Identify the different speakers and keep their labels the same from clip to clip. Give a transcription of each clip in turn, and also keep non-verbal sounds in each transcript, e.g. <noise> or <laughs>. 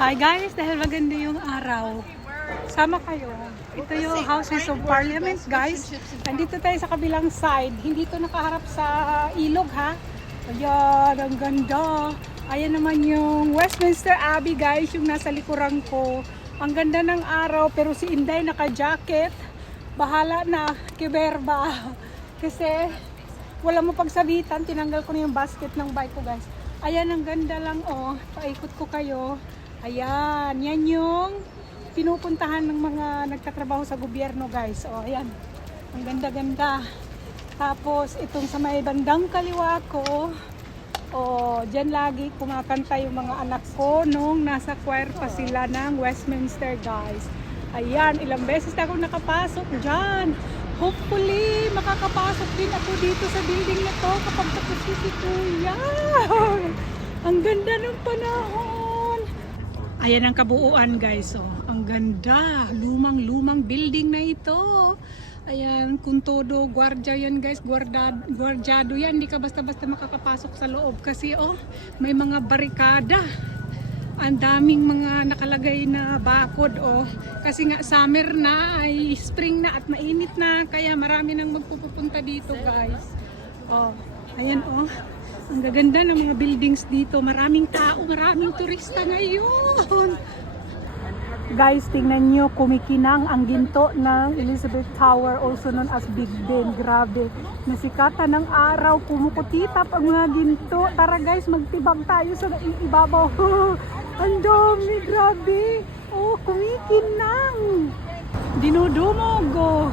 Speaker 1: Hi guys, dahil maganda yung araw. Sama kayo. Ito yung Houses of Parliament guys. Nandito tayo sa kabilang side. Hindi to nakaharap sa ilog ha. Ayan, ang ganda. Ayan naman yung Westminster Abbey guys, yung nasa likuran ko. Ang ganda ng araw pero si Inday naka-jacket. Bahala na, kiberba. Kasi wala mo pagsabitan, tinanggal ko na yung basket ng bike ko guys. Ayan, ang ganda lang oh. Paikot ko kayo. Ayan, yan yung pinupuntahan ng mga nagtatrabaho sa gobyerno guys. Oh, ayan. Ang ganda-ganda. Tapos, itong sa may bandang kaliwa ko, oh, dyan lagi kumakanta yung mga anak ko nung nasa choir pa sila ng Westminster guys. Ayan, ilang beses na ako nakapasok dyan. Hopefully, makakapasok din ako dito sa building na to kapag tapos si Kuya. <laughs> Ang ganda ng panahon. Ayan ang kabuuan guys. Oh. Ang ganda. Lumang-lumang building na ito. Ayan, kung todo, gwardya yan guys, guardad, gwardyado yan. Hindi ka basta-basta makakapasok sa loob kasi oh, may mga barikada. Ang daming mga nakalagay na bakod oh. Kasi nga summer na, ay spring na at mainit na. Kaya marami nang magpupunta dito guys. Oh, ayan oh. Ang gaganda ng mga buildings dito. Maraming tao, maraming turista ngayon. Guys, tingnan nyo, kumikinang ang ginto ng Elizabeth Tower, also known as Big Ben. Grabe. Nasikatan ng araw, kumukutitap ang mga ginto. Tara guys, magtibang tayo sa ibabaw. <laughs> ang dami, grabe. Oh, kumikinang. Dinudumog, oh.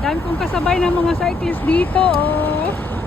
Speaker 1: Dami kong kasabay ng mga cyclist dito, oh.